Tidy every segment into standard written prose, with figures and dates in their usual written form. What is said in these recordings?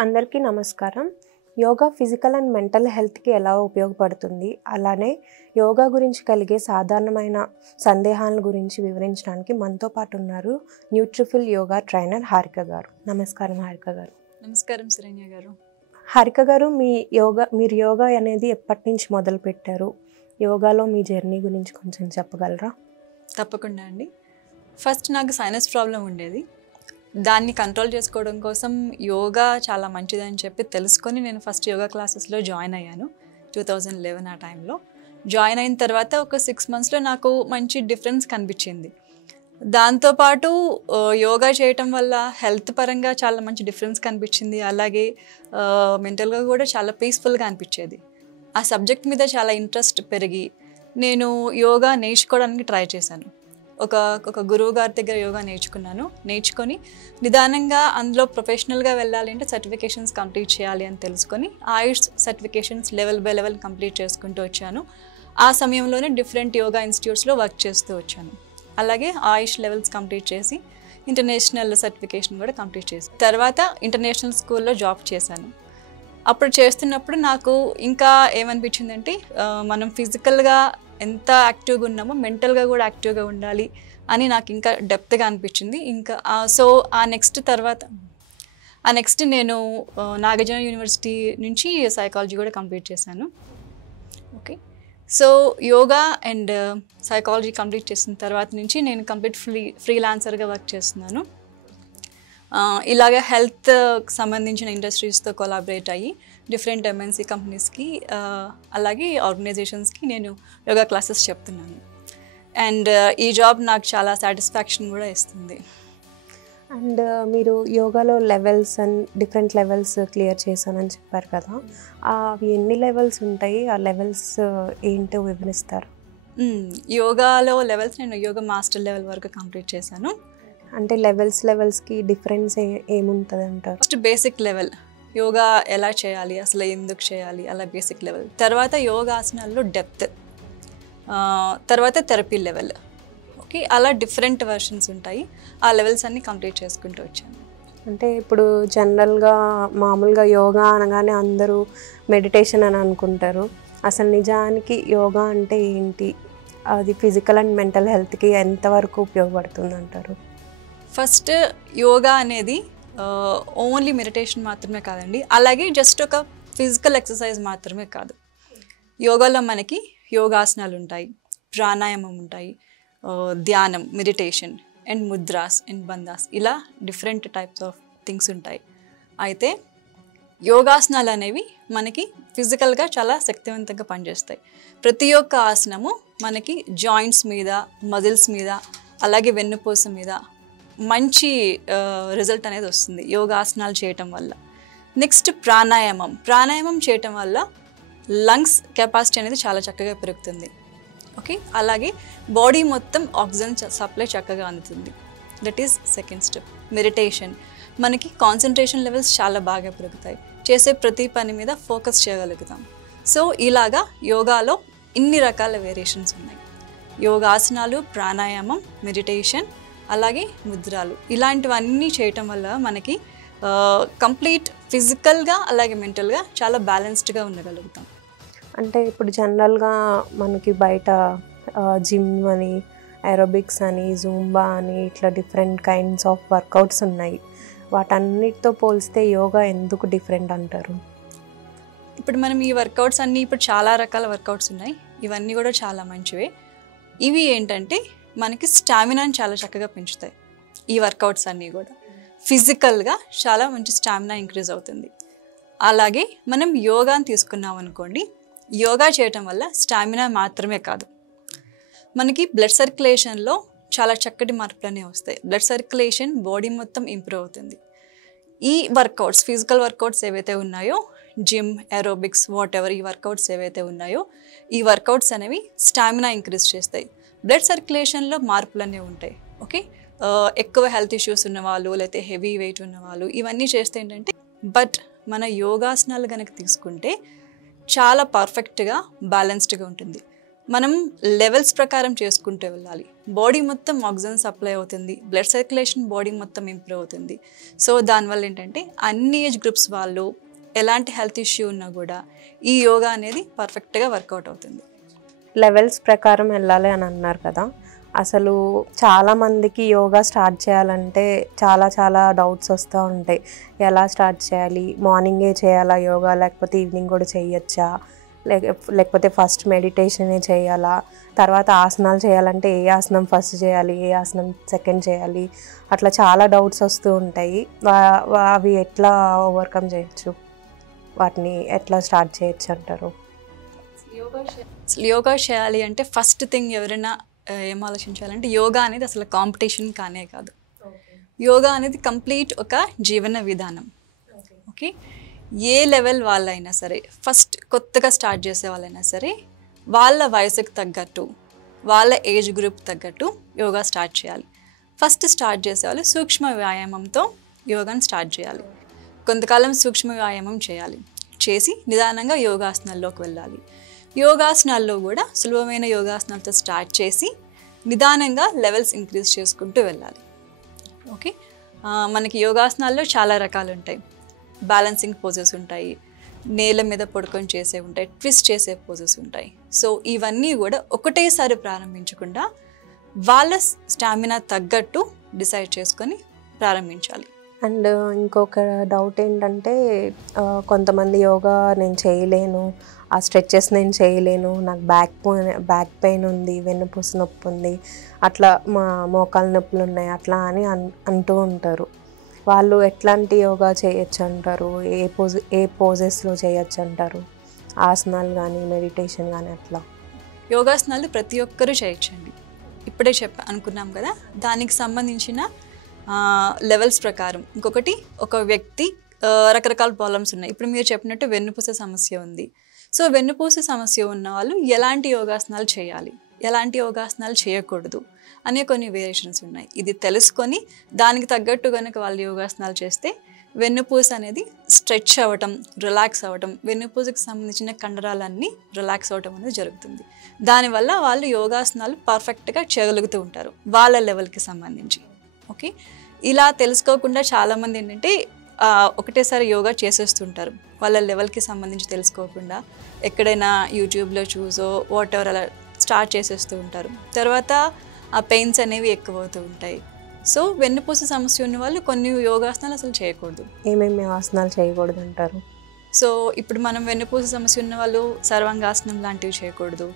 అందరికీ నమస్కారం. Yoga physical and mental హెల్త్‌కి ఎలా ఉపయోగపడుతుంది? అలానే యోగా గురించి కలిగే సాధారణమైన సందేహాల గురించి వివరించడానికి మనతో పాటు ఉన్నారు న్యూట్రిఫిల్ యోగా ట్రైనర్ హారిక గారు. నమస్కారం హారిక గారు. నమస్కారం శరణ్య గారు. హారిక గారు, మీరు యోగా అనేది ఎప్పటి నుంచి మొదలుపెట్టారు? యోగాలో మీ జర్నీ గురించి కొంచెం చెప్పగలరా? తప్పకుండా అండి. ఫస్ట్ నాకు సైనస్ ప్రాబ్లం ఉండేది. దాన్ని కంట్రోల్ చేసుకోవడం కోసం యోగా చాలా మంచిదని చెప్పి తెలుసుకొని నేను ఫస్ట్ యోగా క్లాసెస్లో జాయిన్ అయ్యాను 2011 ఆ టైంలో. జాయిన్ అయిన తర్వాత ఒక 6 monthsలో నాకు మంచి డిఫరెన్స్ కనిపించింది. దాంతోపాటు యోగా చేయటం వల్ల హెల్త్ పరంగా చాలా మంచి డిఫరెన్స్ కనిపించింది. అలాగే మెంటల్గా కూడా చాలా పీస్ఫుల్గా అనిపించేది. ఆ సబ్జెక్ట్ మీద చాలా ఇంట్రెస్ట్ పెరిగి నేను యోగా నేర్చుకోవడానికి ట్రై చేశాను. ఒక గురువు గారి దగ్గర యోగా నేర్చుకొని నిదానంగా అందులో ప్రొఫెషనల్గా వెళ్ళాలి అంటే సర్టిఫికేషన్స్ కంప్లీట్ చేయాలి అని తెలుసుకొని Ayush certifications level by level complete చేసుకుంటూ వచ్చాను. ఆ సమయంలోనే డిఫరెంట్ యోగా ఇన్స్టిట్యూట్స్లో వర్క్ చేస్తూ వచ్చాను. అలాగే ఆయుష్ లెవెల్స్ కంప్లీట్ చేసి ఇంటర్నేషనల్ సర్టిఫికేషన్ కూడా కంప్లీట్ చేసి తర్వాత ఇంటర్నేషనల్ స్కూల్లో జాబ్ చేశాను. అప్పుడు చేస్తున్నప్పుడు నాకు ఇంకా ఏమనిపించిందంటే మనం ఫిజికల్గా ఎంత యాక్టివ్గా ఉన్నామో మెంటల్గా కూడా యాక్టివ్గా ఉండాలి అని నాకు ఇంకా డెప్త్గా అనిపించింది. ఇంకా సో ఆ నెక్స్ట్ నేను నాగార్జున యూనివర్సిటీ నుంచి సైకాలజీ కూడా కంప్లీట్ చేశాను. Okay, so yoga and psychology complete చేసిన తర్వాత నుంచి నేను కంప్లీట్ ఫ్రీలాన్సర్గా వర్క్ చేస్తున్నాను. ఇలాగ హెల్త్ సంబంధించిన ఇండస్ట్రీస్తో కొలాబరేట్ అయ్యి డిఫరెంట్ ఎంఎన్సీ కంపెనీస్కి అలాగే ఆర్గనైజేషన్స్కి నేను యోగా క్లాసెస్ చెప్తున్నాను. అండ్ ఈ జాబ్ నాకు చాలా సాటిస్ఫాక్షన్ కూడా ఇస్తుంది. అండ్ మీరు యోగాలో levels and different levels clear చేశానని చెప్పారు కదా, అవి ఎన్ని లెవెల్స్ ఉంటాయి? ఆ లెవెల్స్ ఏంటో వివరిస్తారు? యోగాలో లెవెల్స్ నేను యోగా మాస్టర్ లెవెల్ వరకు కంప్లీట్ చేశాను. అంటే లెవెల్స్కి డిఫరెన్స్ ఏముంటుంది అంటారు? ఫస్ట్ బేసిక్ లెవెల్ యోగా ఎలా చేయాలి, అసలు ఎందుకు చేయాలి, అలా బేసిక్ లెవెల్. తర్వాత యోగాసనాల్లో డెప్త్, తర్వాత థెరపీ లెవెల్. ఓకే, అలా డిఫరెంట్ వెర్షన్స్ ఉంటాయి. ఆ లెవెల్స్ అన్నీ కంప్లీట్ చేసుకుంటూ వచ్చాను. అంటే ఇప్పుడు జనరల్గా మామూలుగా యోగా అనగానే అందరూ మెడిటేషన్ అని అనుకుంటారు. అసలు నిజానికి యోగా అంటే ఏంటి? అది ఫిజికల్ అండ్ మెంటల్ హెల్త్కి ఎంతవరకు ఉపయోగపడుతుంది అంటారు? ఫస్ట్ యోగా అనేది ఓన్లీ మెడిటేషన్ మాత్రమే కాదండి, అలాగే జస్ట్ ఒక ఫిజికల్ ఎక్సర్సైజ్ మాత్రమే కాదు. యోగాలో మనకి యోగాసనాలు ఉంటాయి, ప్రాణాయామం ఉంటాయి, ధ్యానం మెడిటేషన్ అండ్ ముద్రాస్ అండ్ బంధాస్, ఇలా డిఫరెంట్ టైప్స్ ఆఫ్ థింగ్స్ ఉంటాయి. అయితే యోగాసనాలు అనేవి మనకి ఫిజికల్గా చాలా శక్తివంతంగా పనిచేస్తాయి. ప్రతి ఒక్క ఆసనము మనకి జాయింట్స్ మీద, మజిల్స్ మీద, అలాగే వెన్నుపూస మీద మంచి రిజల్ట్ అనేది వస్తుంది యోగాసనాలు చేయటం వల్ల. నెక్స్ట్ ప్రాణాయామం చేయటం వల్ల లంగ్స్ కెపాసిటీ అనేది చాలా చక్కగా పెరుగుతుంది. ఓకే, అలాగే బాడీ మొత్తం ఆక్సిజన్ సప్లై చక్కగా అందుతుంది. That is second step. Meditation, మనకి కాన్సన్ట్రేషన్ లెవెల్స్ చాలా బాగా పెరుగుతాయి, చేసే ప్రతి పని మీద ఫోకస్ చేయగలుగుతాం. సో ఇలాగా యోగాలో ఇన్ని రకాల వేరియేషన్స్ ఉన్నాయి. యోగాసనాలు, ప్రాణాయామం, మెడిటేషన్, అలాగే ముద్రాలు, ఇలాంటివన్నీ చేయటం వల్ల మనకి కంప్లీట్ ఫిజికల్గా అలాగే మెంటల్గా చాలా బ్యాలెన్స్డ్గా ఉండగలుగుతాం. అంటే ఇప్పుడు జనరల్గా మనకి బయట జిమ్ అని, ఏరోబిక్స్ అని, జూంబా అని ఇట్లా డిఫరెంట్ కైండ్స్ ఆఫ్ వర్కౌట్స్ ఉన్నాయి. వాటన్నిటితో పోలిస్తే యోగా ఎందుకు డిఫరెంట్ అంటారు? ఇప్పుడు మనం ఈ వర్కౌట్స్ అన్నీ, ఇప్పుడు చాలా రకాల వర్కౌట్స్ ఉన్నాయి, ఇవన్నీ కూడా చాలా మంచివే. ఇవి ఏంటంటే మనకి స్టామినాని చాలా చక్కగా పెంచుతాయి. ఈ వర్కౌట్స్ అన్నీ కూడా ఫిజికల్గా చాలా మంచి స్టామినా ఇంక్రీజ్ అవుతుంది. అలాగే మనం యోగాని తీసుకున్నాం అనుకోండి, యోగా చేయటం వల్ల స్టామినా మాత్రమే కాదు, మనకి బ్లడ్ సర్క్యులేషన్లో చాలా చక్కటి మార్పులనే వస్తాయి. బ్లడ్ సర్క్యులేషన్ బాడీ మొత్తం ఇంప్రూవ్ అవుతుంది. ఈ వర్కౌట్స్, ఫిజికల్ వర్కౌట్స్ ఏవైతే ఉన్నాయో, జిమ్, ఏరోబిక్స్, వాట్ ఎవర్, ఈ వర్కౌట్స్ ఏవైతే ఉన్నాయో, ఈ వర్కౌట్స్ అనేవి స్టామినా ఇంక్రీజ్ చేస్తాయి. బ్లడ్ సర్క్యులేషన్లో మార్పులు అనేవి ఉంటాయి. ఓకే, ఎక్కువ హెల్త్ ఇష్యూస్ ఉన్నవాళ్ళు, లేకపోతే హెవీ వెయిట్ ఉన్నవాళ్ళు ఇవన్నీ చేస్తే ఏంటంటే, బట్ మన యోగాసనాలు కనుక తీసుకుంటే చాలా పర్ఫెక్ట్గా బ్యాలెన్స్డ్గా ఉంటుంది. మనం లెవెల్స్ ప్రకారం చేసుకుంటూ వెళ్ళాలి. బాడీ మొత్తం ఆక్సిజన్ సప్లై అవుతుంది, బ్లడ్ సర్క్యులేషన్ బాడీ మొత్తం ఇంప్రూవ్ అవుతుంది. సో దానివల్ల ఏంటంటే అన్ని ఏజ్ గ్రూప్స్ వాళ్ళు ఎలాంటి హెల్త్ ఇష్యూ ఉన్నా కూడా ఈ యోగా అనేది పర్ఫెక్ట్గా వర్కౌట్ అవుతుంది. లెవెల్స్ ప్రకారం వెళ్ళాలి అని అన్నారు కదా, అసలు చాలామందికి యోగా స్టార్ట్ చేయాలంటే చాలా చాలా డౌట్స్ వస్తూ ఉంటాయి. ఎలా స్టార్ట్ చేయాలి, మార్నింగే చేయాలా యోగా, లేకపోతే ఈవినింగ్ కూడా చేయొచ్చా, లేకపోతే ఫస్ట్ మెడిటేషనే చేయాలా, తర్వాత ఆసనాలు చేయాలంటే ఏ ఆసనం ఫస్ట్ చేయాలి, ఏ ఆసనం సెకండ్ చేయాలి, అట్లా చాలా డౌట్స్ వస్తూ ఉంటాయి. అవి ఎట్లా ఓవర్కమ్ చేయొచ్చు, వాటిని ఎట్లా స్టార్ట్ చేయొచ్చు అంటారు? యోగా చేయాలి అంటే ఫస్ట్ థింగ్ ఎవరైనా ఏం ఆలోచించాలంటే యోగా అనేది అసలు కాంపిటీషన్ కానే కాదు. యోగా అనేది కంప్లీట్ ఒక జీవన విధానం. ఓకే, ఏ లెవెల్ వాళ్ళైనా సరే, ఫస్ట్ కొత్తగా స్టార్ట్ చేసే వాళ్ళైనా సరే, వాళ్ళ వయసుకు తగ్గట్టు, వాళ్ళ ఏజ్ గ్రూప్ తగ్గట్టు యోగా స్టార్ట్ చేయాలి. ఫస్ట్ స్టార్ట్ చేసేవాళ్ళు సూక్ష్మ వ్యాయామంతో యోగాని స్టార్ట్ చేయాలి. కొంతకాలం సూక్ష్మ వ్యాయామం చేయాలి, చేసి నిదానంగా యోగాసనాల్లోకి వెళ్ళాలి. యోగాసనాల్లో కూడా సులభమైన యోగాసనాలతో స్టార్ట్ చేసి నిదానంగా లెవెల్స్ ఇంక్రీజ్ చేసుకుంటూ వెళ్ళాలి. ఓకే, మనకి యోగాసనాల్లో చాలా రకాలు ఉంటాయి. బ్యాలెన్సింగ్ పోజెస్ ఉంటాయి, నేల మీద పడుకొని చేసే ఉంటాయి, ట్విస్ట్ చేసే పోజెస్ ఉంటాయి. సో ఇవన్నీ కూడా ఒకటేసారి ప్రారంభించకుండా వాళ్ళ స్టామినా తగ్గట్టు డిసైడ్ చేసుకొని ప్రారంభించాలి. అండ్ ఇంకొక డౌట్ ఏంటంటే, కొంతమంది యోగా నేను చేయలేను, ఆ స్ట్రెచెస్ నేను చేయలేను, నాకు బ్యాక్ పెయిన్ ఉంది, వెన్నుపూస నొప్పి ఉంది, అట్లా మా మోకాలు నొప్పులు ఉన్నాయి అట్లా అని అంటూ ఉంటారు. వాళ్ళు ఎట్లాంటి యోగా చేయొచ్చు అంటారు, ఏ పోజెస్లో చేయొచ్చు అంటారు, ఆసనాలు కానీ మెడిటేషన్ కానీ అట్లా? యోగాసనాలు ప్రతి ఒక్కరూ చేయొచ్చండి. ఇప్పుడే అనుకున్నాం కదా, దానికి సంబంధించిన లెవెల్స్ ప్రకారం. ఇంకొకటి, ఒక వ్యక్తి రకరకాల ప్రాబ్లమ్స్ ఉన్నాయి. ఇప్పుడు మీరు చెప్పినట్టు వెన్నుపూస సమస్య ఉంది. సో వెన్నుపూస సమస్య ఉన్న వాళ్ళు ఎలాంటి యోగాసనాలు చేయాలి, ఎలాంటి యోగాసనాలు చేయకూడదు అనే కొన్ని వేరియేషన్స్ ఉన్నాయి. ఇది తెలుసుకొని దానికి తగ్గట్టు కనుక వాళ్ళు యోగాసనాలు చేస్తే వెన్నుపూస అనేది స్ట్రెచ్ అవ్వటం, రిలాక్స్ అవ్వటం, వెన్నుపూసకి సంబంధించిన కండరాలన్నీ రిలాక్స్ అవ్వటం అనేది జరుగుతుంది. దానివల్ల వాళ్ళు యోగాసనాలు పర్ఫెక్ట్గా చేయగలుగుతూ ఉంటారు వాళ్ళ లెవెల్కి సంబంధించి. ఓకే, ఇలా తెలుసుకోకుండా చాలామంది ఏంటంటే ఒకటేసారి యోగా చేసేస్తుంటారు వాళ్ళ లెవెల్కి సంబంధించి తెలుసుకోకుండా. ఎక్కడైనా యూట్యూబ్లో చూసో వాట్ ఎవర్ అలా స్టార్ట్ చేసేస్తూ ఉంటారు. తర్వాత ఆ పెయిన్స్ అనేవి ఎక్కువ అవుతూ ఉంటాయి. సో వెన్నుపూస సమస్య ఉన్న వాళ్ళు కొన్ని యోగాసనాలు అసలు చేయకూడదు. ఏమేమి ఆసనాలు చేయకూడదు అంటారు? సో ఇప్పుడు మనం వెన్నుపూస సమస్య ఉన్న వాళ్ళు సర్వాంగాసనం లాంటివి చేయకూడదు.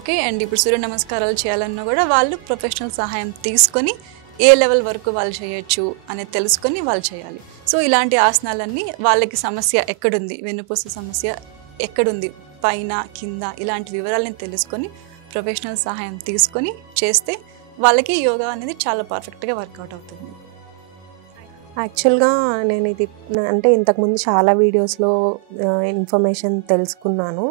ఓకే, అండ్ ఇప్పుడు సూర్య నమస్కారాలు చేయాలన్నా కూడా వాళ్ళు ప్రొఫెషనల్ సహాయం తీసుకొని ఏ లెవెల్ వరకు వాళ్ళు చేయొచ్చు అనేది తెలుసుకొని వాళ్ళు చేయాలి. సో ఇలాంటి ఆసనాలన్నీ వాళ్ళకి సమస్య ఎక్కడుంది, వెన్నుపూస సమస్య ఎక్కడుంది, పైన కింద, ఇలాంటి వివరాలను తెలుసుకొని ప్రొఫెషనల్ సహాయం తీసుకొని చేస్తే వాళ్ళకి యోగా అనేది చాలా పర్ఫెక్ట్గా వర్కౌట్ అవుతుంది. యాక్చువల్గా నేను ఇది అంటే ఇంతకుముందు చాలా వీడియోస్లో ఇన్ఫర్మేషన్ తెలుసుకున్నాను.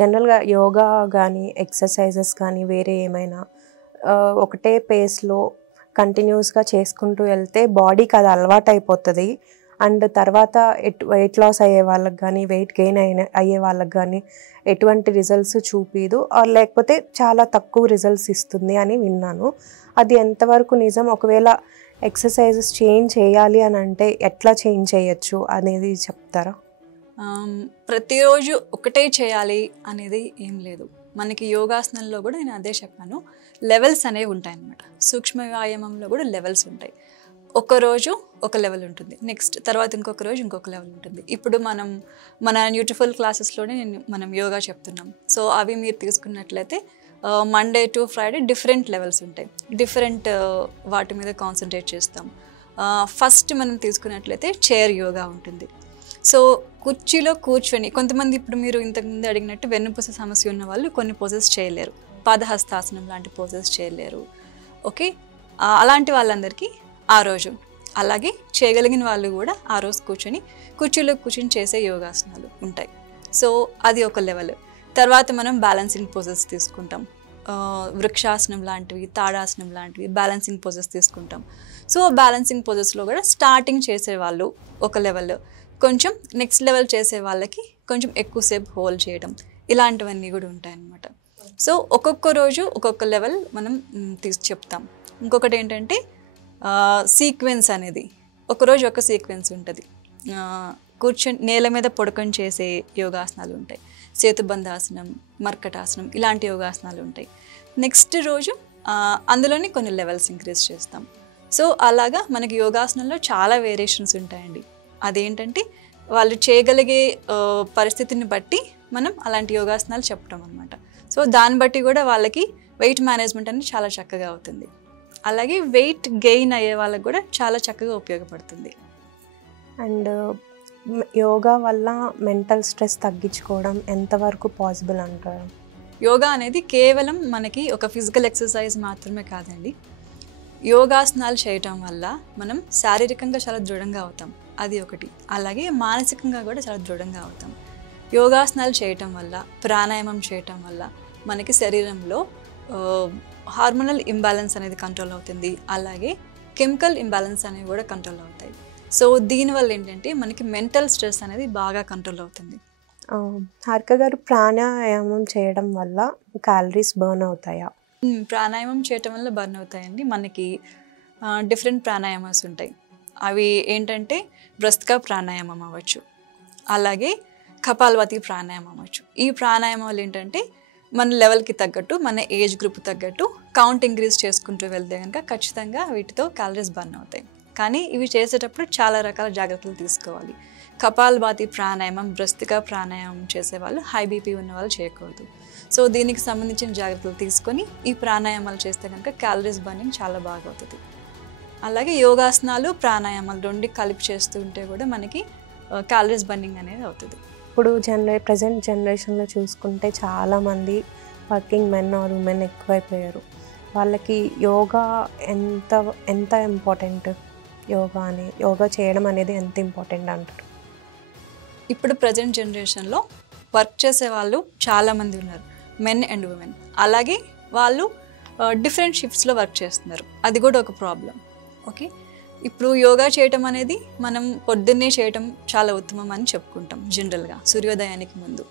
జనరల్గా యోగా కానీ ఎక్సర్సైజెస్ కానీ వేరే ఏమైనా ఒకటే పేస్లో కంటిన్యూస్గా చేసుకుంటూ వెళ్తే బాడీకి అది అలవాటు అయిపోతుంది. అండ్ తర్వాత వెయిట్ లాస్ అయ్యే వాళ్ళకి కానీ వెయిట్ గెయిన్ అయ్యే వాళ్ళకి కానీ ఎటువంటి రిజల్ట్స్ చూపిదు, లేకపోతే చాలా తక్కువ రిజల్ట్స్ ఇస్తుంది అని విన్నాను. అది ఎంతవరకు నిజం? ఒకవేళ ఎక్సర్సైజెస్ చేంజ్ చేయాలి అని అంటే ఎట్లా చేంజ్ చేయొచ్చు అనేది చెప్తారా? ప్రతిరోజు ఒకటే చేయాలి అనేది ఏం లేదు. మనకి యోగాసనంలో కూడా నేను అదే చెప్పాను, లెవెల్స్ అనేవి ఉంటాయి అన్నమాట. సూక్ష్మ వ్యాయామంలో కూడా లెవెల్స్ ఉంటాయి. ఒకరోజు ఒక లెవెల్ ఉంటుంది, నెక్స్ట్ తర్వాత ఇంకొక రోజు ఇంకొక లెవెల్ ఉంటుంది. ఇప్పుడు మన న్యూట్రిఫుల్ క్లాసెస్లోనే మనం యోగా చెప్తున్నాం. సో అవి మీరు తీసుకున్నట్లయితే Monday to Friday different levels ఉంటాయి, డిఫరెంట్ వాటి మీద కాన్సన్ట్రేట్ చేస్తాం. ఫస్ట్ మనం తీసుకున్నట్లయితే చైర్ యోగా ఉంటుంది. సో కుర్చీలో కూర్చొని, కొంతమంది ఇప్పుడు మీరు ఇంతకుముందు అడిగినట్టు వెన్నుపూస సమస్య ఉన్న వాళ్ళు కొన్ని పోజెస్ చేయలేరు, పాదహస్తాసనం లాంటి పోజెస్ చేయలేరు. ఓకే, అలాంటి వాళ్ళందరికీ ఆ రోజు, అలాగే చేయగలిగిన వాళ్ళు కూడా ఆ రోజు కుర్చీలో కూర్చొని చేసే యోగాసనాలు ఉంటాయి. సో అది ఒక లెవెల్. తర్వాత మనం బ్యాలెన్సింగ్ పోజెస్ తీసుకుంటాం, వృక్షాసనం లాంటివి, తాడాసనం లాంటివి బ్యాలెన్సింగ్ పోజెస్ తీసుకుంటాం. సో బ్యాలెన్సింగ్ పోజెస్లో కూడా స్టార్టింగ్ చేసేవాళ్ళు ఒక లెవెల్, కొంచెం నెక్స్ట్ లెవెల్ చేసే వాళ్ళకి కొంచెం ఎక్కువసేపు హోల్డ్ చేయడం, ఇలాంటివన్నీ కూడా ఉంటాయి అన్నమాట. సో ఒక్కొక్క రోజు ఒక్కొక్క లెవెల్ మనం చెప్తాం. ఇంకొకటి ఏంటంటే సీక్వెన్స్ అనేది, ఒకరోజు ఒక సీక్వెన్స్ ఉంటుంది. కూర్చొని నేల మీద పడుకొని చేసే యోగాసనాలు ఉంటాయి, సేతుబంధాసనం, మర్కటాసనం, ఇలాంటి యోగాసనాలు ఉంటాయి. నెక్స్ట్ రోజు అందులోని కొన్ని లెవెల్స్ ఇంక్రీజ్ చేస్తాం. సో అలాగా మనకి యోగాసనంలో చాలా వేరియేషన్స్ ఉంటాయండి. అదేంటంటే వాళ్ళు చేయగలిగే పరిస్థితిని బట్టి మనం అలాంటి యోగాసనాలు చెప్పడం అనమాట. సో దాన్ని బట్టి కూడా వాళ్ళకి వెయిట్ మేనేజ్మెంట్ అనేది చాలా చక్కగా అవుతుంది. అలాగే వెయిట్ గెయిన్ అయ్యే వాళ్ళకి కూడా చాలా చక్కగా ఉపయోగపడుతుంది. అండ్ యోగా వల్ల మెంటల్ స్ట్రెస్ తగ్గించుకోవడం ఎంతవరకు పాసిబుల్ అంటారు? యోగా అనేది కేవలం మనకి ఒక ఫిజికల్ ఎక్సర్సైజ్ మాత్రమే కాదండి. యోగాసనాలు చేయటం వల్ల మనం శారీరకంగా చాలా దృఢంగా అవుతాం, అది ఒకటి. అలాగే మానసికంగా కూడా చాలా దృఢంగా అవుతాం. యోగాసనాలు చేయటం వల్ల, ప్రాణాయామం చేయటం వల్ల మనకి శరీరంలో హార్మోనల్ ఇంబ్యాలెన్స్ అనేది కంట్రోల్ అవుతుంది. అలాగే కెమికల్ ఇంబ్యాలెన్స్ అనేవి కూడా కంట్రోల్ అవుతాయి. సో దీనివల్ల ఏంటంటే మనకి మెంటల్ స్ట్రెస్ అనేది బాగా కంట్రోల్ అవుతుంది. హారిక గారు, ప్రాణాయామం చేయడం వల్ల క్యాలరీస్ బర్న్ అవుతాయా? ప్రాణాయామం చేయటం వల్ల బర్న్ అవుతాయండి. మనకి డిఫరెంట్ ప్రాణాయామాస్ ఉంటాయి. అవి ఏంటంటే భ్రస్త్రికా ప్రాణాయామం అవ్వచ్చు, అలాగే కపాలభాతి ప్రాణాయామం అవ్వచ్చు. ఈ ప్రాణాయామాలు ఏంటంటే మన లెవెల్కి తగ్గట్టు, మన ఏజ్ గ్రూప్ తగ్గట్టు కౌంట్ ఇంక్రీజ్ చేసుకుంటూ వెళ్తే కనుక ఖచ్చితంగా వీటితో క్యాలరీస్ బర్న్ అవుతాయి. కానీ ఇవి చేసేటప్పుడు చాలా రకాల జాగ్రత్తలు తీసుకోవాలి. కపాలభాతి ప్రాణాయామం, భ్రస్త్రికా ప్రాణాయామం చేసేవాళ్ళు హై బీపీ ఉన్న వాళ్ళు చేయకూడదు. సో దీనికి సంబంధించిన జాగ్రత్తలు తీసుకొని ఈ ప్రాణాయామాలు చేస్తే కనుక క్యాలరీస్ బర్నింగ్ చాలా బాగా అవుతుంది. అలాగే యోగాసనాలు, ప్రాణాయామాలు రెండు కలిపి చేస్తూ ఉంటే కూడా మనకి క్యాలరీస్ బర్నింగ్ అనేది అవుతుంది. ఇప్పుడు ప్రజెంట్ జనరేషన్లో చూసుకుంటే చాలామంది వర్కింగ్ మెన్ ఆర్ ఉమెన్ ఎక్కువైపోయారు. వాళ్ళకి యోగా ఎంత ఇంపార్టెంట్, యోగా చేయడం అనేది ఎంత ఇంపార్టెంట్ అంటారు? ఇప్పుడు ప్రజెంట్ జనరేషన్లో వర్క్ చేసే వాళ్ళు చాలామంది ఉన్నారు, మెన్ అండ్ ఉమెన్. అలాగే వాళ్ళు డిఫరెంట్ షిఫ్ట్స్లో వర్క్ చేస్తున్నారు, అది కూడా ఒక ప్రాబ్లం. ఓకే, ఇప్పుడు యోగా చేయటం అనేది మనం పొద్దున్నే చేయటం చాలా ఉత్తమం అని చెప్పుకుంటాం జనరల్గా, సూర్యోదయానికి ముందు.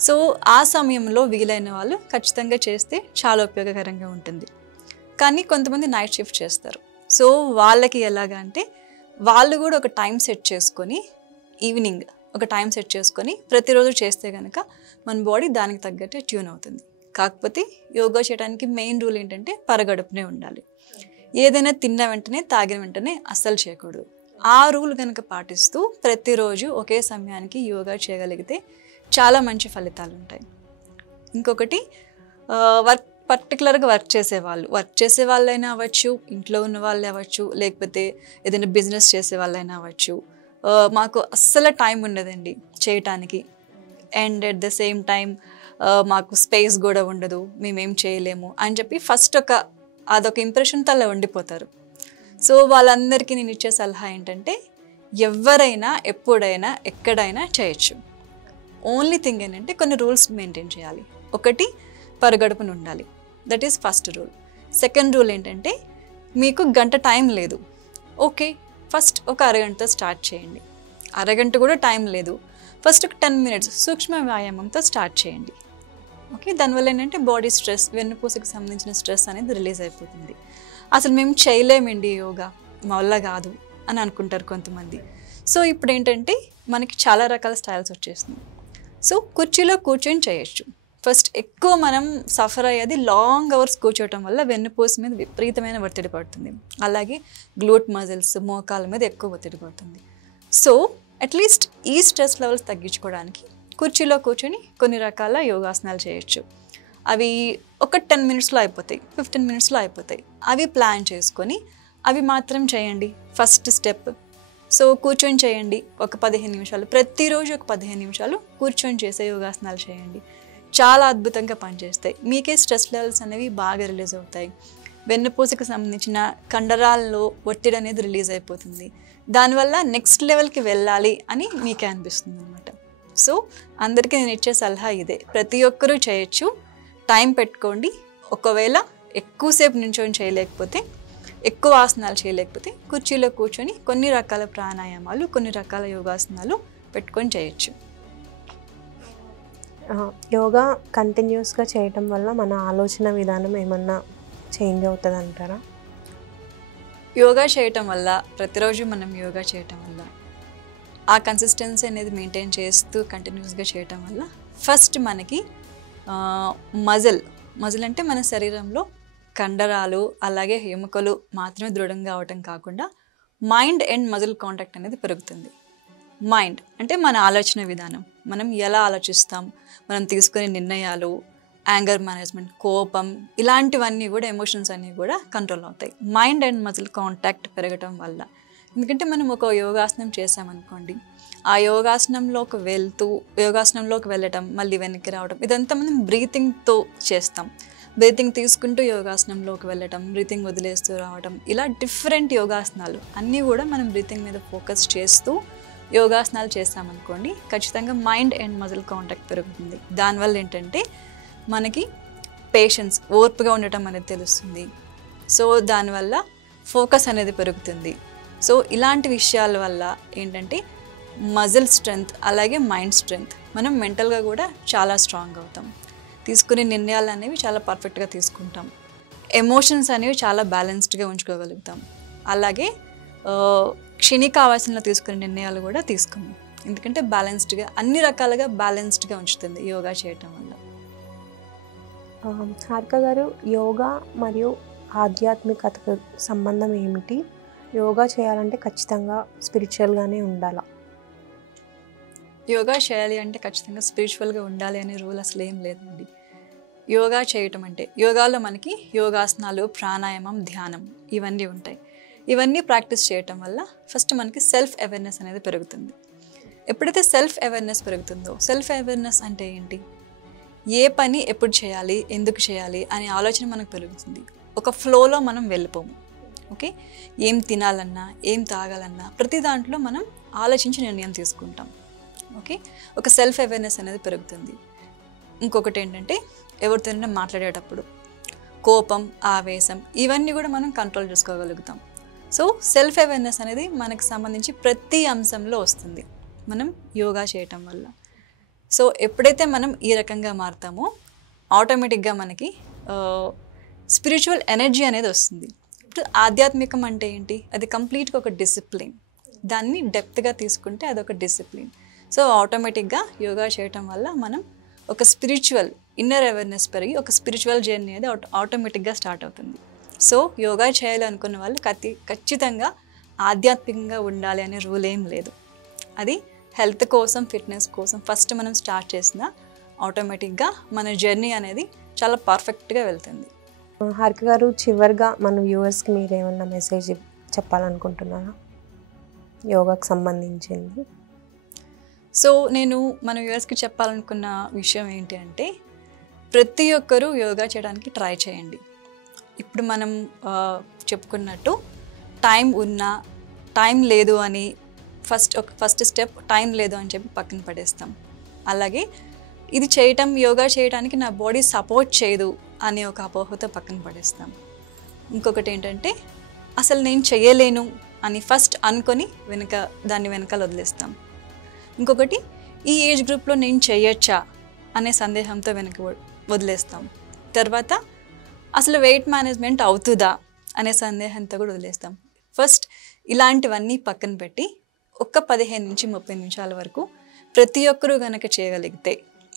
సో ఆ సమయంలో వీలైన వాళ్ళు ఖచ్చితంగా చేస్తే చాలా ఉపయోగకరంగా ఉంటుంది. కానీ కొంతమంది నైట్ షిఫ్ట్ చేస్తారు. సో వాళ్ళకి ఎలాగా అంటే వాళ్ళు కూడా ఒక టైం సెట్ చేసుకొని, ఈవినింగ్ ఒక టైం సెట్ చేసుకొని ప్రతిరోజు చేస్తే కనుక మన బాడీ దానికి తగ్గట్టే ట్యూన్ అవుతుంది. కాకపోతే యోగా చేయడానికి మెయిన్ రూల్ ఏంటంటే పరగడుపునే ఉండాలి. ఏదైనా తిన్న వెంటనే, తాగిన వెంటనే అస్సలు చేయకూడదు. ఆ రూల్ కనుక పాటిస్తూ ప్రతిరోజు ఒకే సమయానికి యోగా చేయగలిగితే చాలా మంచి ఫలితాలు ఉంటాయి. ఇంకొకటి, పర్టికులర్గా వర్క్ చేసే వాళ్ళైనా అవ్వచ్చు, ఇంట్లో ఉన్న వాళ్ళే అవ్వచ్చు, లేకపోతే ఏదైనా బిజినెస్ చేసే వాళ్ళైనా అవ్వచ్చు. మాకు అస్సలు టైం ఉండదండి చేయటానికి, and at the same time మాకు స్పేస్ కూడా ఉండదు, మేమేం చేయలేము అని చెప్పి ఫస్ట్ అదొక ఇంప్రెషన్తో అలా ఉండిపోతారు. సో వాళ్ళందరికీ నేను ఇచ్చే సలహా ఏంటంటే ఎవరైనా ఎప్పుడైనా ఎక్కడైనా చేయొచ్చు. ఓన్లీ థింగ్ ఏంటంటే కొన్ని రూల్స్ మెయింటైన్ చేయాలి. ఒకటి, పరగడుపున ఉండాలి, that is first rule. Second rule ఏంటంటే మీకు గంట టైం లేదు, ఓకే, ఫస్ట్ ఒక అరగంటతో స్టార్ట్ చేయండి. అరగంట కూడా టైం లేదు, ఫస్ట్ ఒక 10 minutes సూక్ష్మ వ్యాయామంతో స్టార్ట్ చేయండి. ఓకే, దానివల్ల ఏంటంటే బాడీ స్ట్రెస్, వెన్నుపూసకి సంబంధించిన స్ట్రెస్ అనేది రిలీజ్ అయిపోతుంది. అసలు మేము చేయలేమండి యోగా, మా వల్ల కాదు అని అనుకుంటారు కొంతమంది. సో ఇప్పుడు ఏంటంటే మనకి చాలా రకాల స్టైల్స్ వచ్చేస్తున్నాయి. సో కుర్చీలో కూర్చొని చేయొచ్చు. ఫస్ట్ ఎక్కువ మనం సఫర్ అయ్యేది లాంగ్ అవర్స్ కూర్చోవటం వల్ల వెన్నుపూస మీద విపరీతమైన ఒత్తిడి పడుతుంది. అలాగే గ్లూట్ మజిల్స్, మోకాల మీద ఎక్కువ ఒత్తిడి పడుతుంది. సో అట్లీస్ట్ ఈ స్ట్రెస్ లెవెల్స్ తగ్గించుకోవడానికి కుర్చీలో కూర్చొని కొన్ని రకాల యోగాసనాలు చేయొచ్చు. అవి ఒక 10 minutesలో అయిపోతాయి, 15 minutesలో అయిపోతాయి. అవి ప్లాన్ చేసుకొని అవి మాత్రం చేయండి ఫస్ట్ స్టెప్. సో కూర్చొని చేయండి ఒక 15 నిమిషాలు, ప్రతిరోజు ఒక 15 నిమిషాలు కూర్చొని చేసే యోగాసనాలు చేయండి. చాలా అద్భుతంగా పనిచేస్తాయి. మీకే స్ట్రెస్ లెవెల్స్ అనేవి బాగా రిలీజ్ అవుతాయి. వెన్నుపూసకు సంబంధించిన కండరాల్లో ఒత్తిడి అనేది రిలీజ్ అయిపోతుంది. దానివల్ల నెక్స్ట్ లెవెల్కి వెళ్ళాలి అని మీకే అనిపిస్తుంది అనమాట. సో అందరికీ నేను ఇచ్చే సలహా ఇదే, ప్రతి ఒక్కరూ చేయొచ్చు, టైం పెట్టుకోండి. ఒకవేళ ఎక్కువసేపు నించొని చేయలేకపోతే, ఎక్కువ ఆసనాలు చేయలేకపోతే కుర్చీలో కూర్చొని కొన్ని రకాల ప్రాణాయామాలు, కొన్ని రకాల యోగాసనాలు పెట్టుకొని చేయొచ్చు. యోగా కంటిన్యూస్గా చేయటం వల్ల మన ఆలోచన విధానం ఏమన్నా చేంజ్ అవుతుంది అంటారా? యోగా చేయటం వల్ల, ప్రతిరోజు మనం యోగా చేయటం వల్ల, ఆ కన్సిస్టెన్సీ అనేది మెయింటైన్ చేస్తూ కంటిన్యూస్గా చేయటం వల్ల ఫస్ట్ మనకి మజిల్ అంటే మన శరీరంలో కండరాలు అలాగే ఎముకలు మాత్రమే దృఢంగా అవటం కాకుండా మైండ్ అండ్ మజిల్ కాంటాక్ట్ అనేది పెరుగుతుంది. మైండ్ అంటే మన ఆలోచన విధానం, మనం ఎలా ఆలోచిస్తాం, మనం తీసుకునే నిర్ణయాలు, యాంగర్ మేనేజ్మెంట్, కోపం, ఇలాంటివన్నీ కూడా ఎమోషన్స్ అన్నీ కూడా కంట్రోల్ అవుతాయి మైండ్ అండ్ మజిల్ కాంటాక్ట్ పెరగటం వల్ల. ఎందుకంటే మనం ఒక యోగాసనం చేసామనుకోండి, ఆ యోగాసనంలోకి వెళ్ళటం, మళ్ళీ వెనక్కి రావడం, ఇదంతా మనం బ్రీతింగ్తో చేస్తాం. బ్రీతింగ్ తీసుకుంటూ యోగాసనంలోకి వెళ్ళటం, బ్రీతింగ్ వదిలేస్తూ రావడం, ఇలా డిఫరెంట్ యోగాసనాలు అన్నీ కూడా మనం బ్రీతింగ్ మీద ఫోకస్ చేస్తూ యోగాసనాలు చేస్తామనుకోండి, ఖచ్చితంగా మైండ్ అండ్ మజిల్ కాంటాక్ట్ పెరుగుతుంది. దానివల్ల ఏంటంటే మనకి పేషెన్స్, ఓర్పుగా ఉండటం అనేది తెలుస్తుంది. సో దానివల్ల ఫోకస్ అనేది పెరుగుతుంది. సో ఇలాంటి విషయాల వల్ల ఏంటంటే మజిల్ స్ట్రెంగ్త్ అలాగే మైండ్ స్ట్రెంగ్త్, మనం మెంటల్గా కూడా చాలా స్ట్రాంగ్ అవుతాం. తీసుకునే నిర్ణయాలు అనేవి చాలా పర్ఫెక్ట్గా తీసుకుంటాం. ఎమోషన్స్ అనేవి చాలా బ్యాలెన్స్డ్గా ఉంచుకోగలుగుతాం. అలాగే క్షణిక ఆవేశంలో తీసుకునే నిర్ణయాలు కూడా తీసుకున్నాం. ఎందుకంటే బ్యాలెన్స్డ్గా, అన్ని రకాలుగా బ్యాలెన్స్డ్గా ఉంచుతుంది యోగా చేయటం వల్ల. హారిక గారు, యోగా మరియు ఆధ్యాత్మికతకు సంబంధం ఏమిటి? యోగా చేయాలంటే ఖచ్చితంగా స్పిరిచువల్గానే ఉండాలా? యోగా చేయాలి అంటే ఖచ్చితంగా స్పిరిచువల్గా ఉండాలి అనే రూల్ అసలు ఏం లేదండి. యోగా చేయటం అంటే, యోగాలో మనకి యోగాసనాలు, ప్రాణాయామం, ధ్యానం ఇవన్నీ ఉంటాయి. ఇవన్నీ ప్రాక్టీస్ చేయటం వల్ల ఫస్ట్ మనకి సెల్ఫ్ అవేర్నెస్ అనేది పెరుగుతుంది. ఎప్పుడైతే సెల్ఫ్ అవేర్నెస్ పెరుగుతుందో, సెల్ఫ్ అవేర్నెస్ అంటే ఏంటి, ఏ పని ఎప్పుడు చేయాలి, ఎందుకు చేయాలి అనే ఆలోచన మనకు పెరుగుతుంది. ఒక ఫ్లోలో మనం వెళ్ళిపోము. ఓకే, ఏం తినాలన్నా, ఏం తాగాలన్నా ప్రతి దాంట్లో మనం ఆలోచించి నిర్ణయం తీసుకుంటాం. ఓకే, ఒక సెల్ఫ్ అవేర్నెస్ అనేది పెరుగుతుంది. ఇంకొకటి ఏంటంటే ఎవరితోనైనా మాట్లాడేటప్పుడు కోపం, ఆవేశం ఇవన్నీ కూడా మనం కంట్రోల్ చేసుకోగలుగుతాం. సో సెల్ఫ్ అవేర్నెస్ అనేది మనకు సంబంధించి ప్రతి అంశంలో వస్తుంది మనం యోగా చేయటం వల్ల. సో ఎప్పుడైతే మనం ఈ రకంగా మారుతామో ఆటోమేటిక్గా మనకి స్పిరిచువల్ ఎనర్జీ అనేది వస్తుంది. ఇప్పుడు ఆధ్యాత్మికం అంటే ఏంటి, అది కంప్లీట్గా ఒక డిసిప్లిన్. దాన్ని డెప్త్గా తీసుకుంటే అదొక డిసిప్లిన్. సో ఆటోమేటిక్గా యోగా చేయటం వల్ల మనం ఒక స్పిరిచువల్ ఇన్నర్ అవేర్నెస్ పెరిగి ఒక స్పిరిచువల్ జర్నీ అనేది ఆటోమేటిక్గా స్టార్ట్ అవుతుంది. సో యోగా చేయాలి అనుకున్న వాళ్ళు ఖచ్చితంగా ఆధ్యాత్మికంగా ఉండాలి అనే రూల్ ఏం లేదు. అది హెల్త్ కోసం, ఫిట్నెస్ కోసం ఫస్ట్ మనం స్టార్ట్ చేసిన ఆటోమేటిక్గా మన జర్నీ అనేది చాలా పర్ఫెక్ట్గా వెళ్తుంది. హారిక గారు, చివరిగా మన వ్యూవర్స్కి మీరు ఏమన్నా మెసేజ్ చెప్పాలనుకుంటున్నారా యోగాకు సంబంధించింది? సో నేను మన వ్యూవర్స్కి చెప్పాలనుకున్న విషయం ఏంటి అంటే, ప్రతి ఒక్కరూ యోగా చేయడానికి ట్రై చేయండి. ఇప్పుడు మనం చెప్పుకున్నట్టు టైం ఉన్నా, టైం లేదు అని ఫస్ట్ స్టెప్ టైం లేదు అని చెప్పి పక్కన పడేస్తాం. అలాగే ఇది చేయటం, యోగా చేయడానికి నా బాడీ సపోర్ట్ చేయదు అనే ఒక అపోహతో పక్కన పడేస్తాం. ఇంకొకటి ఏంటంటే అసలు నేను చేయలేను అని ఫస్ట్ అనుకొని దాన్ని వెనకాల వదిలేస్తాం. ఇంకొకటి ఈ ఏజ్ గ్రూప్లో నేను చేయొచ్చా అనే సందేహంతో వదిలేస్తాం. తర్వాత అసలు వెయిట్ మేనేజ్మెంట్ అవుతుందా అనే సందేహంతో కూడా వదిలేస్తాం. ఫస్ట్ ఇలాంటివన్నీ పక్కన పెట్టి ఒక్క 15 నుంచి 30 నిమిషాల వరకు ప్రతి ఒక్కరూ కనుక చేయగలిగితే,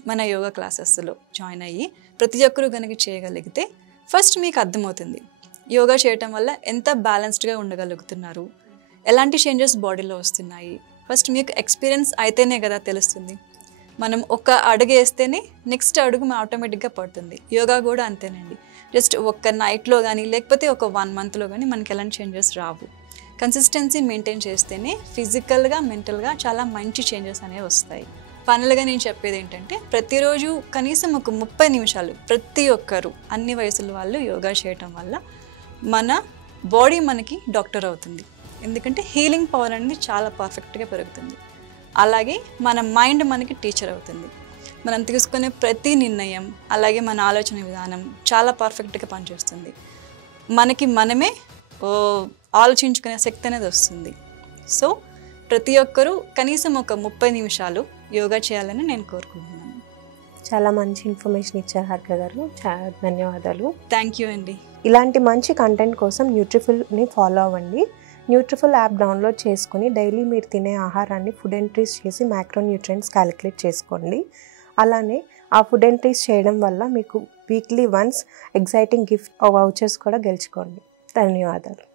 మన యోగా క్లాసెస్లో జాయిన్ అయ్యి ప్రతి ఒక్కరూ కనుక చేయగలిగితే ఫస్ట్ మీకు అర్థమవుతుంది యోగా చేయటం వల్ల ఎంత బ్యాలెన్స్డ్గా ఉండగలుగుతున్నారు, ఎలాంటి చేంజెస్ బాడీలో వస్తున్నాయి. ఫస్ట్ మీకు ఎక్స్పీరియన్స్ అయితేనే కదా తెలుస్తుంది. మనం ఒక అడుగు వేస్తేనే నెక్స్ట్ అడుగు ఆటోమేటిక్గా పడుతుంది. యోగా కూడా అంతేనండి. జస్ట్ ఒక్క నైట్లో కానీ లేకపోతే ఒక 1 మంత్లో కానీ మనకి ఎలాంటి చేంజెస్ రావు. కన్సిస్టెన్సీ మెయింటైన్ చేస్తేనే ఫిజికల్గా, మెంటల్గా చాలా మంచి చేంజెస్ అనేవి వస్తాయి. ఫైనల్గా నేను చెప్పేది ఏంటంటే, ప్రతిరోజు కనీసం ఒక 30 నిమిషాలు ప్రతి ఒక్కరు, అన్ని వయసుల వాళ్ళు యోగా చేయటం వల్ల మన బాడీ మనకి డాక్టర్ అవుతుంది. ఎందుకంటే హీలింగ్ పవర్ అనేది చాలా పర్ఫెక్ట్గా పెరుగుతుంది. అలాగే మన మైండ్ మనకి టీచర్ అవుతుంది. మనం తీసుకునే ప్రతి నిర్ణయం, అలాగే మన ఆలోచన విధానం చాలా పర్ఫెక్ట్గా పనిచేస్తుంది. మనమే ఆలోచించుకునే శక్తి అనేది వస్తుంది. సో ప్రతి ఒక్కరూ కనీసం ఒక 30 నిమిషాలు యోగా చేయాలని నేను కోరుకుంటున్నాను. చాలా మంచి ఇన్ఫర్మేషన్ ఇచ్చారు హారిక గారు. చాలా ధన్యవాదాలు. థ్యాంక్ యూ అండి. ఇలాంటి మంచి కంటెంట్ కోసం న్యూట్రిఫుల్ని ఫాలో అవ్వండి. న్యూట్రిఫుల్ యాప్ డౌన్లోడ్ చేసుకుని డైలీ మీరు తినే ఆహారాన్ని ఫుడ్ ఎంట్రీస్ చేసి మ్యాక్రోన్యూట్రియంట్స్ క్యాలిక్యులేట్ చేసుకోండి. అలానే ఆ ఫుడ్ ఎంట్రీస్ చేయడం వల్ల మీకు weekly once exciting gift vouchers కూడా గెలుచుకోండి. ధన్యవాదాలు.